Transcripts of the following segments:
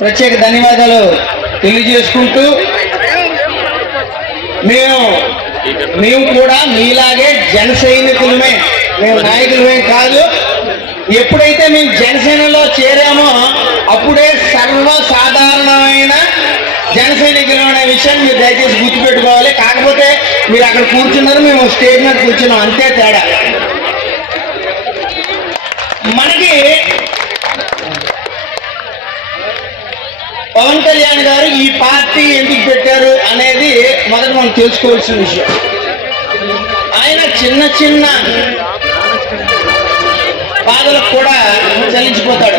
ప్రత్యేక ధన్యవాదాలు తెలియజేసుకుంటూ మేము మేము కూడా మీలాగే జన సైనికులమే. మేము నాయకులమే కాదు. ఎప్పుడైతే మేము జనసేనలో చేరామో అప్పుడే సర్వసాధారణమైన జన సైనికులు అనే విషయాన్ని మీరు దయచేసి గుర్తుపెట్టుకోవాలి. కాకపోతే మీరు అక్కడ కూర్చున్నారు మేము స్టేజ్ మీద కూర్చున్నాం. అంతే తేడా. మనకి పవన్ కళ్యాణ్ గారు ఈ పార్టీ ఎందుకు పెట్టారు అనేది మొదట మనం తెలుసుకోవాల్సిన విషయం. ఆయన చిన్న చిన్న బాధలకు కూడా చలించిపోతాడు.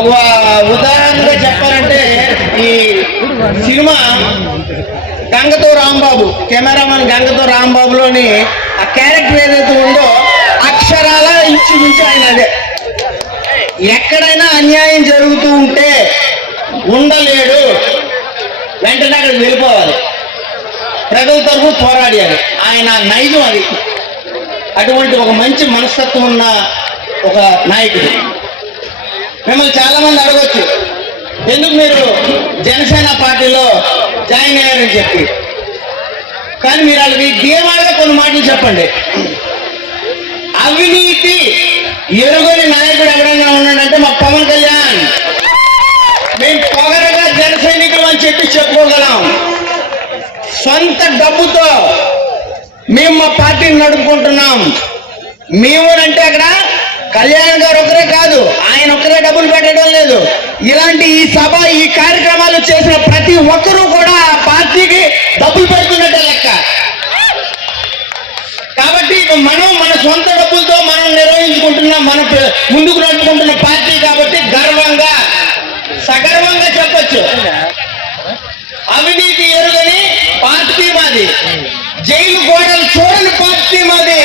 ఒక ఉదాహరణగా చెప్పాలంటే ఈ సినిమా గంగతో రాంబాబు కెమెరామన్ గంగతో రాంబాబులోని ఆ క్యారెక్టర్ ఏదైతే ఉందో అక్షరాల ఇంచుమించు ఆయన అదే. ఎక్కడైనా అన్యాయం జరుగుతూ ఉంటే ఉండలేడు. వెంటనే అక్కడికి వెళ్ళిపోవాలి. ప్రజల తరఫు పోరాడారు. ఆయన నైజం అది. అటువంటి ఒక మంచి మనస్తత్వం ఉన్న ఒక నాయకుడు. మిమ్మల్ని చాలా మంది అడగొచ్చు. ఎందుకు మీరు జనసేన పార్టీలో జాయిన్ అయ్యారని చెప్పి. కానీ మీరు వాళ్ళకి ధీమాగా కొన్ని మాటలు చెప్పండి. అవినీతి ఎరుగని నాయకుడు ఎవరైనా ఉన్నాడంటే మా పవన్ కళ్యాణ్ పొగరగా జన సైనికులు అని చెప్పి చెప్పుకోగలం. సొంత డబ్బుతో మేము మా పార్టీని నడుపుకుంటున్నాం. మేము అంటే అక్కడ కళ్యాణ్ గారు ఒకరే కాదు ఆయన ఒకరే డబ్బులు పెట్టడం లేదు. ఇలాంటి ఈ సభ ఈ కార్యక్రమాలు చేసిన ప్రతి ఒక్కరూ కూడా ఆ పార్టీకి డబ్బులు పెడుతున్నట్టే లెక్క. కాబట్టి మనం మన సొంత డబ్బులతో మనం నిర్వహించుకుంటున్న మన ముందుకు నడుపుకుంటున్న పార్టీ కాబట్టి గర్వ సగర్వంగా చెప్పొచ్చు అవినీతి ఎరుగని పార్టీ మాది జైలు గోడలు చూడని పార్టీ మాది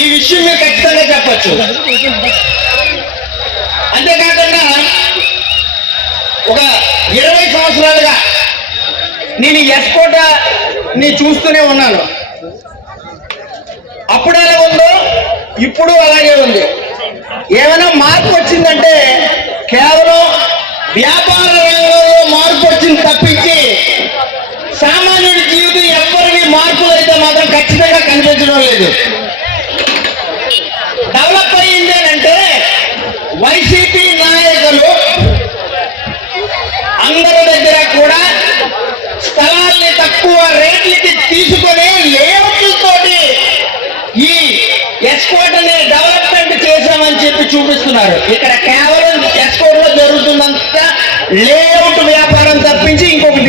ఈ విషయం మీరు ఖచ్చితంగా చెప్పచ్చు. అంతేకాకుండా ఒక ఇరవై సంవత్సరాలుగా నేను ఎస్కోట ని చూస్తూనే ఉన్నాను. అప్పుడు ఎలా ఉందో ఇప్పుడు అలాగే ఉంది. ఏమైనా మార్పు వచ్చిందంటే కేవలం వ్యాపార రంగంలో మార్పు వచ్చింది తప్పించి సామాన్యుడి జీవితం ఎవరిని మార్పులు అయితే మాత్రం ఖచ్చితంగా కనిపించడం లేదు డెవలప్ అయ్యింది అని అంటే వైసీపీ నాయకులు అందరి దగ్గర కూడా స్థలాల్ని తక్కువ రేట్లకి తీసుకొని లేఅవుట్లతోటి ఈ ఎస్కోట్ అనే డెవలప్మెంట్ చేశామని చెప్పి చూపిస్తున్నారు. ఇక్కడ కేవలం ఎస్కోట్లో జరుగుతున్నంత లేఅవుట్ వ్యాపారం తప్పించి ఇంకొకటి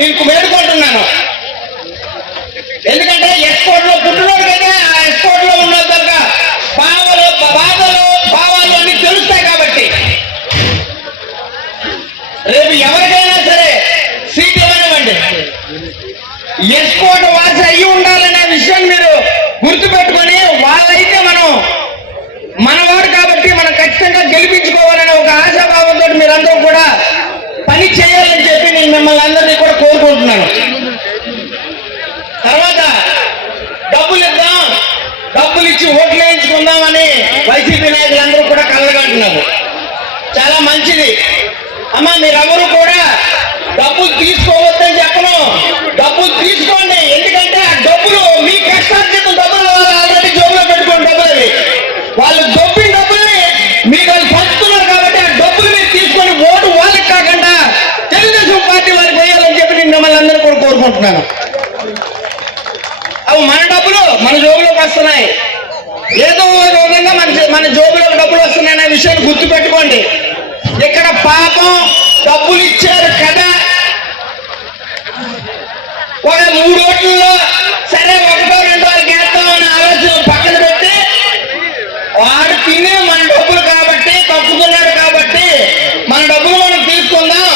అందరినీ మీకు వేడుకుంటున్నాను ఎందుకంటే ఎక్స్పోర్ట్లో పుట్టినోడు కదా ఆ ఎక్స్పోర్ట్లో ఉన్న దగ్గర భావాలు బాధలు భావాలు అన్ని తెలుస్తాయి కాబట్టి రేపు ఎవరికైనా సరే సీట్ ఇవ్వనివ్వండి ఎక్స్పోర్ట్ వాసి అయ్యి ఉండాలనే విషయం మీరు గుర్తుపెట్టుకొని వాళ్ళైతే మనం మనవాడు కాబట్టి మనం ఖచ్చితంగా గెలిపించుకోవాలనే ఒక ఆశాభావంతో మీరందరూ కూడా పని చేయాలని చెప్పి నేను మిమ్మల్ని అందరినీ కూడా కోరుకుంటున్నాను తర్వాత డబ్బులు ఇద్దాం డబ్బులు ఇచ్చి ఓట్లు వేయించుకుందామని వైసీపీ నాయకులందరూ కూడా కలగంటున్నారు చాలా మంచిది. అమ్మ మీరెవరు కూడా డబ్బు తీసుకోవద్దని చెప్పను. డబ్బు తీసుకోండి. ఎందుకంటే ఆ డబ్బులు మీ కష్టార్జితం డబ్బులు వాళ్ళు ఆల్రెడీ జోబులో పెట్టుకోండి డబ్బులు అవి. వాళ్ళు దొబ్బిన డబ్బుల్ని మీకు వాళ్ళు పంచుతున్నారు కాబట్టి ఆ డబ్బులు మీరు తీసుకొని ఓటు వాళ్ళకి కాకుండా తెలుగుదేశం పార్టీ వారికి వేయాలని చెప్పి నేను మిమ్మల్ని అందరూ కూడా కోరుకుంటున్నాను. అవి మన డబ్బులు మన జోబులోకి వస్తున్నాయి ఏదో విధంగా మన మన జోబులో డబ్బులు వస్తున్నాయనే విషయాన్ని గుర్తుపెట్టుకోండి. ఇక్కడ పాపం డబ్బులు ఇచ్చారు కదా. ఒక మూడు ఓట్లలో సరే ఒకటో రెండో వాళ్ళకి అనే ఆలోచన పక్కన పెట్టి వాడు తినే మన డబ్బులు కాబట్టి తప్పుకున్నాడు కాబట్టి మన డబ్బులు మనం తీసుకుందాం.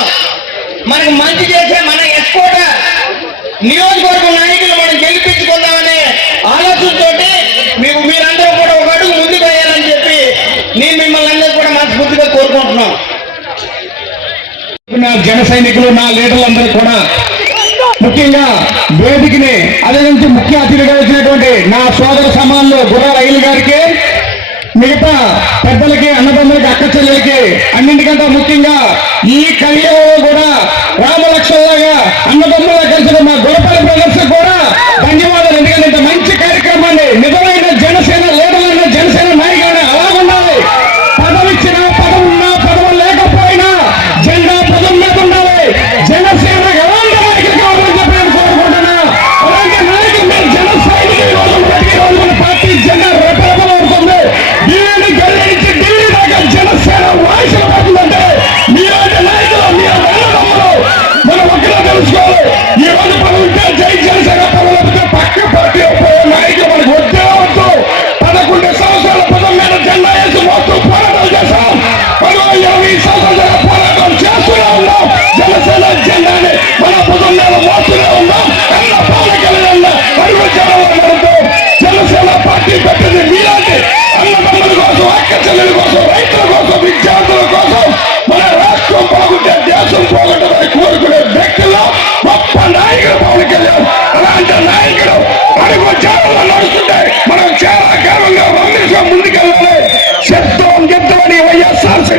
మనకి మంచి చేసే మన ఎస్కోట నియోజకవర్గ నాయకులు మనం గెలిపించుకుందామనే ఆలోచనతోటి మీకు మీరందరూ కూడా ఒక అడుగు ముందుకు వేయాలని చెప్పి నేను మిమ్మల్ని అందరూ కూడా మనస్ఫూర్తిగా కోరుకుంటున్నాం. నా జన సైనికులు నా లీడర్లందరూ కూడా ముఖ్యంగా వేదికని అదే నుంచి ముఖ్య అతిథిగా వచ్చినటువంటి నా సోదర సమానులు గుర్ర రైలు గారికి మిగతా పెద్దలకి అన్నదమ్ములకి అక్క చెల్లెలకి అన్నింటికంటే ముఖ్యంగా ఈ కలియుగంలో కూడా రామలక్ష్మలాగా అన్నదమ్ముల కలిసిన మా గురపల్లి బ్రదర్స్ కూడా ధన్యవాదాలు. ఎందుకంటే మంచి కార్యక్రమాన్ని నిజమైన జనసేన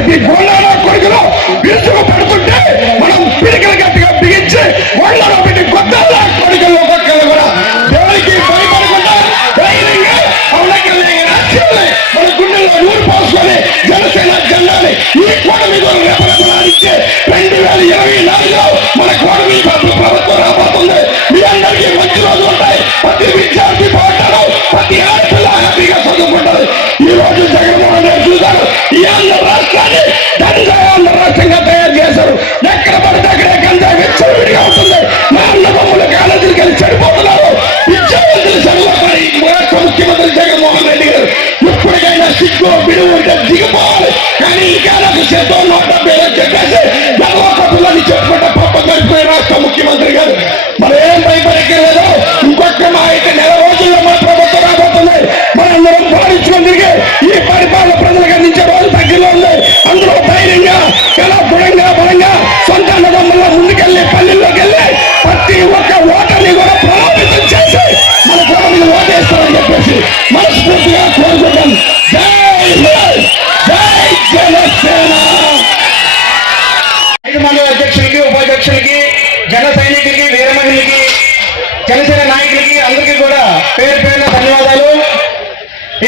వైఎస్ఆర్ శక్తి కొడుకులు విరుచుకు పడుతుంటే మనం పిడికల గట్టిగా బిగించి గొల్లలో పెట్టి కొత్తలా కొడుకులు ఒక్కొక్కరు కూడా దేవునికి భయపడకుండా ధైర్యంగా మన గుండెల్లో నూరు పోసుకొని జనసేన జెండాని ఈ కోట మీద రెపరెపలాడించి రెండు వేల ఇరవై నాలుగులో మన కోట మీద ప్రభుత్వం రాబోతుంది. మీ అందరికీ మంచి రోజులు ఉంటాయి. ప్రతి విద్యార్థి పోతారు బిడువు ఉంటే దిగిపోవాలి కానీ ఇంకా నాకు సిద్ధం నూట డెబ్బై వేలు చెప్పేసి ఎన్నో కప్పులని చెప్పుకుంటే పప్ప గడిపోయి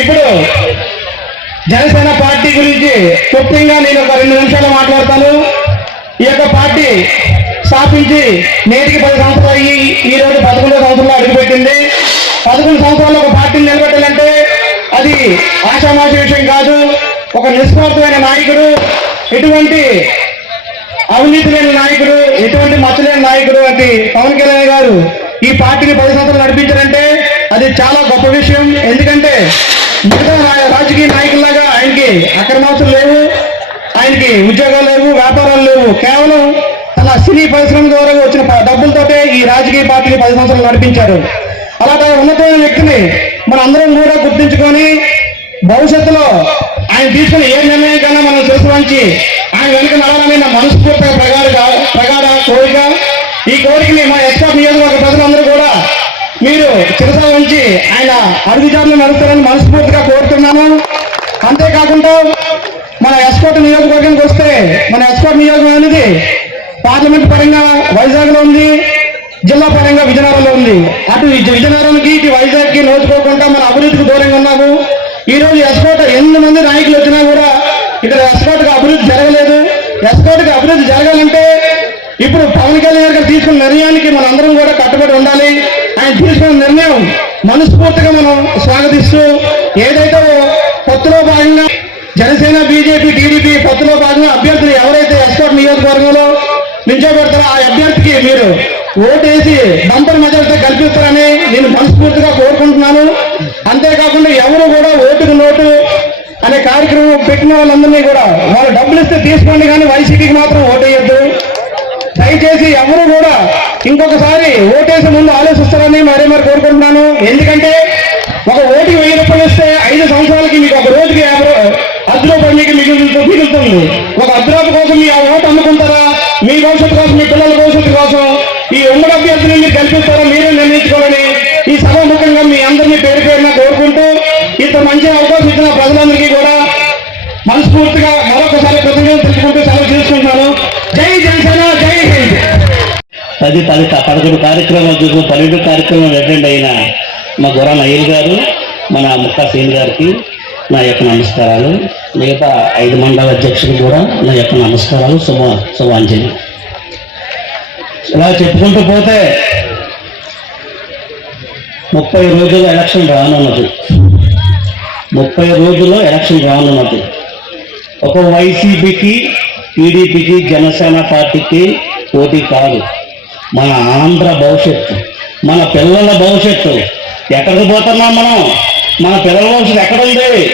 ఇప్పుడు జనసేన పార్టీ గురించి క్లుప్తంగా నేను ఒక రెండు నిమిషాలు మాట్లాడతాను. ఈ యొక్క పార్టీ స్థాపించి నేటికి పది సంవత్సరాలు అయ్యి ఈ రోజు పదకొండో సంవత్సరంలో అడుగుపెట్టింది. పదకొండు సంవత్సరాల్లో ఒక పార్టీని నిలబెట్టాలంటే అది ఆశామాష విషయం కాదు. ఒక నిస్వార్థమైన నాయకుడు ఎటువంటి అవినీతి లేని నాయకుడు ఎటువంటి మచ్చలేని నాయకుడు అంటే పవన్ కళ్యాణ్ గారు ఈ పార్టీని పది సంవత్సరాలు నడిపించారంటే అది చాలా గొప్ప విషయం. ఎందుకంటే మిగతా రాజకీయ నాయకుల్లాగా ఆయనకి అక్రమాసులు లేవు ఆయనకి ఉద్యోగాలు లేవు వ్యాపారాలు లేవు. కేవలం తన సినీ పరిశ్రమ ద్వారా వచ్చిన డబ్బులతోటే ఈ రాజకీయ పార్టీని పది సంవత్సరాలు నడిపించారు. అలాంటి ఉన్నతమైన వ్యక్తిని మన అందరం కూడా గుర్తించుకొని భవిష్యత్తులో ఆయన తీసుకున్న ఏ నిర్ణయం కన్నా మనం తెలుసు ఆయన వెనుక నడాలని నా మనస్ఫూర్తిగా ప్రగాఢ ప్రగాఢ కోరిక. ఈ కోరికని మా ఎస్కాప్ నియోజకవర్గ ప్రజలందరూ కూడా మీరు చిరసా ఉంచి ఆయన అడుగుజారులు నడుస్తారని మనస్ఫూర్తిగా కోరుతున్నాను. అంతేకాకుండా మన ఎస్కోట్ నియోజకవర్గానికి వస్తే మన ఎస్కోట్ నియోజకవర్గం అనేది పార్లమెంట్ పరంగా వైజాగ్లో ఉంది జిల్లా పరంగా విజయనగరంలో ఉంది. అటు విజయనగరానికి ఇటు వైజాగ్కి నోచుకోకుండా మన అభివృద్ధికి దూరంగా ఉన్నాము. ఈ రోజు ఎస్కోట్ ఎన్ని మంది నాయకులు వచ్చినా కూడా ఇక్కడ ఎస్కోట్ అభివృద్ధి జరగలేదు. ఎస్కోట్ అభివృద్ధి జరగాలంటే ఇప్పుడు పవన్ కళ్యాణ్ గారు తీసుకున్న నిర్ణయానికి మనందరం కూడా కట్టుబడి ఉండాలి. ఆయన తీసుకున్న నిర్ణయం మనస్ఫూర్తిగా మనం స్వాగతిస్తూ ఏదైతే కొత్తలో భాగంగా జనసేన బీజేపీ టీడీపీ కొత్తలో భాగంగా అభ్యర్థులు ఎవరైతే ఎస్కోట్ నియోజకవర్గంలో నిల్చోబెడతారో ఆ అభ్యర్థికి మీరు ఓటేసి బంపర్ మెజార్టీ కల్పిస్తారని నేను మనస్ఫూర్తిగా కోరుకుంటున్నాను. అంతేకాకుండా ఎవరు కూడా ఓటుకు నోటు అనే కార్యక్రమం పెట్టిన వాళ్ళందరినీ కూడా వాళ్ళు డబ్బులు ఇస్తే తీసుకోండి కానీ వైసీపీకి మాత్రం ఓటేయద్దు దయచేసి దయచేసి ఎవరు కూడా ఇంకొకసారి ఓటేసే ముందు ఆలోచిస్తారని మరీ మరి కోరుకుంటున్నాను. ఎందుకంటే ఒక ఓటుకి వెయ్యి రూపాయలు ఇస్తే ఐదు సంవత్సరాలకి మీకు ఒక రోజుకి యాభై అర్ధ రూపాయలు మీకు మిగులు మిగులుతుంది. ఒక అద్రాపు కోసం మీ ఆ ఓటు అమ్ముకుంటారా? మీ భవిష్యత్తు కోసం మీ పిల్లల భవిష్యత్తు కోసం ఈ ఉమ్మడి అభ్యర్థిని మీరు కల్పిస్తారా మీరే పది పది పదకొండు కార్యక్రమాలు చూసిన పన్నెండు కార్యక్రమాలు అటెండ్ అయిన మా గురాన్ అయ్యల్ గారు మన ముక్కా సేన్ గారికి నా యొక్క నమస్కారాలు. మిగతా ఐదు మండల అధ్యక్షులు కూడా నా యొక్క నమస్కారాలు. శుభ శుభాంజలి. ఇలా చెప్పుకుంటూ పోతే ముప్పై రోజుల ఎలక్షన్ రానున్నది. ముప్పై రోజుల్లో ఎలక్షన్ రానున్నది. ఒక వైసీపీకి టీడీపీకి జనసేన పార్టీకి పోటీ కాదు. మన ఆంధ్ర భవిష్యత్తు మన పిల్లల భవిష్యత్తు. ఎక్కడికి పోతున్నాం మనం? మన పిల్లల భవిష్యత్తు ఎక్కడుంది?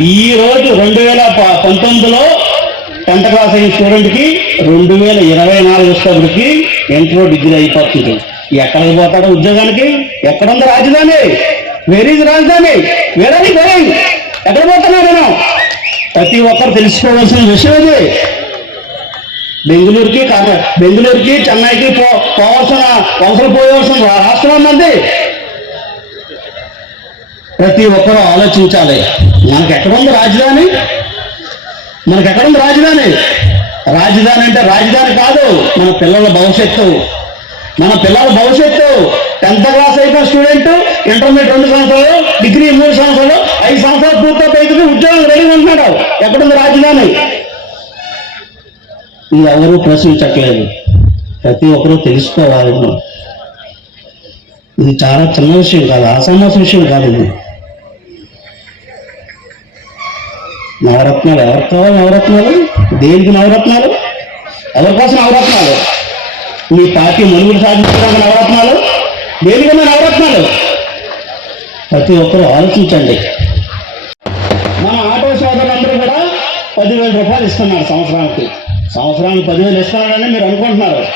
ఈ రోజు రెండు వేల పంతొమ్మిదిలో టెన్త్ క్లాస్ అయిన స్టూడెంట్కి రెండు వేల ఇరవై నాలుగు స్టూడెంట్కి ఇంట్లో డిగ్రీ అయిపోతుంది. ఎక్కడికి పోతాడో ఉద్యోగానికి? ఎక్కడుంది రాజధాని? వెరీజ్ రాజధాని? వెరీ వెరీ ఎక్కడ పోతున్నాం మనం? ప్రతి ఒక్కరు తెలుసుకోవాల్సిన విషయం ఇది బెంగళూరుకి బెంగళూరుకి చెన్నైకి పో పోవాల్సిన వలసలు పోయవలసిన రాష్ట్రం ఉన్నది ప్రతి ఒక్కరూ ఆలోచించాలి. మనకెక్కడుంది రాజధాని? మనకి ఎక్కడుంది రాజధాని? రాజధాని అంటే రాజధాని కాదు మన పిల్లల భవిష్యత్తు. మన పిల్లల భవిష్యత్తు. టెన్త్ క్లాస్ అయిపోయిన స్టూడెంట్ ఇంటర్మీడియట్ రెండు సంవత్సరాలు డిగ్రీ మూడు సంవత్సరాలు ఐదు సంవత్సరాలు పూర్తయిపోయి ఉద్యోగం రెడీ ఉంటున్నాడు. ఎక్కడుంది రాజధాని? ఇది ఎవరూ ప్రశ్నించట్లేదు. ప్రతి ఒక్కరూ తెలుసుకోవాలి ఇది చాలా చిన్న విషయం కాదు అసమస్య విషయం కాదు ఇది. నవరత్నాలు ఎవరికి కావాలి నవరత్నాలు? దేనికి నవరత్నాలు? ఎవరి కోసం నవరత్నాలు? మీ పార్టీ మనుగులు సాధించడానికి నవరత్నాలు? దేనికన్నా నవరత్నాలు? ప్రతి ఒక్కరూ ఆలోచించండి. మన ఆటో సోదరులందరూ కూడా పదివేల రూపాయలు ఇస్తున్నారు సంవత్సరానికి. సంవత్సరానికి పదివేలు ఇస్తున్నారని మీరు అనుకుంటున్నారు.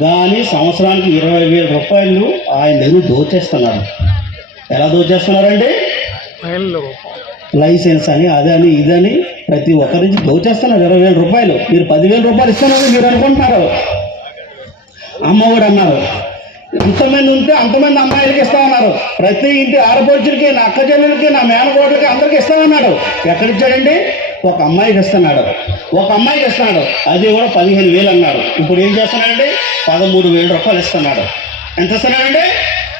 కానీ సంవత్సరానికి ఇరవై వేల రూపాయలు ఆయన దగ్గర దోచేస్తున్నారు. ఎలా దోచేస్తున్నారండి? లైసెన్స్ అని అదని ఇదని ప్రతి ఒక్కరి నుంచి దోచేస్తున్నారు ఇరవై వేల రూపాయలు. మీరు పదివేల రూపాయలు ఇస్తున్నారని మీరు అనుకుంటున్నారు. అమ్మఒడు అన్నారు. ఎంతమంది ఉంటే అంతమంది అమ్మాయిలకి ఇస్తామన్నారు ప్రతి ఇంటి ఆడపడుచులకి నా అక్క చెల్లెలకి నా మేనకోట్లకి అందరికి ఇస్తామన్నాడు ఎక్కడిచ్చాడండి? ఒక అమ్మాయికి ఇస్తున్నాడు ఒక అమ్మాయికి ఇస్తున్నాడు అది కూడా పదిహేను వేలు అన్నాడు. ఇప్పుడు ఏం చేస్తున్నాడండి? పదమూడు వేల రూపాయలు ఇస్తున్నాడు. ఎంత ఇస్తున్నాడండి?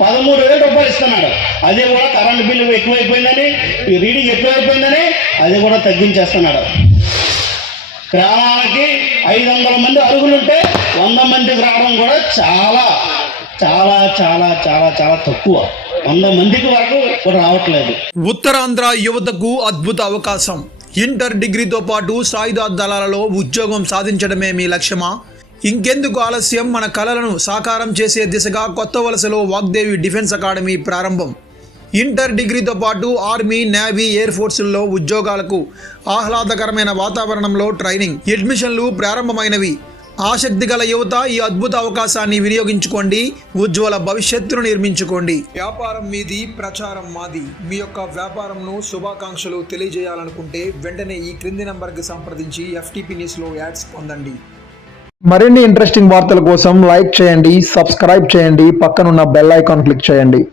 పదమూడు వేల రూపాయలు ఇస్తున్నాడు. అది కూడా కరెంట్ బిల్లు ఎక్కువైపోయిందని రీడింగ్ ఎక్కువైపోయిందని అది కూడా తగ్గించేస్తున్నాడు. గ్రామానికి ఐదు వందల మంది అరుగులుంటే వంద మందికి రావడం కూడా చాలా చాలా చాలా చాలా చాలా తక్కువ. వంద మందికి వరకు రావట్లేదు. ఉత్తరాంధ్ర యువతకు అద్భుత అవకాశం. ఇంటర్ డిగ్రీతో పాటు సాయుధ దళాలలో ఉద్యోగం సాధించడమే మీ లక్ష్యమా? ఇంకెందుకు ఆలస్యం? మన కళలను సాకారం చేసే దిశగా కొత్త వలసలో వాగ్దేవి డిఫెన్స్ అకాడమీ ప్రారంభం. ఇంటర్ డిగ్రీతో పాటు ఆర్మీ నేవీ ఎయిర్ ఫోర్సుల్లో ఉద్యోగాలకు ఆహ్లాదకరమైన వాతావరణంలో ట్రైనింగ్. అడ్మిషన్లు ప్రారంభమైనవి. ఆసక్తి గల యువత ఈ అద్భుత అవకాశాన్ని వినియోగించుకోండి. ఉజ్వల భవిష్యత్తును నిర్మించుకోండి. వ్యాపారం మీది ప్రచారం మాది. మీ యొక్క వ్యాపారంను శుభాకాంక్షలు తెలియజేయాలనుకుంటే వెంటనే ఈ క్రింది నంబర్కి సంప్రదించి ఎఫ్టీపీ న్యూస్లో యాడ్స్ పొందండి. మరిన్ని ఇంట్రెస్టింగ్ వార్తల కోసం లైక్ చేయండి సబ్స్క్రైబ్ చేయండి పక్కనున్న బెల్ ఐకాన్ క్లిక్ చేయండి.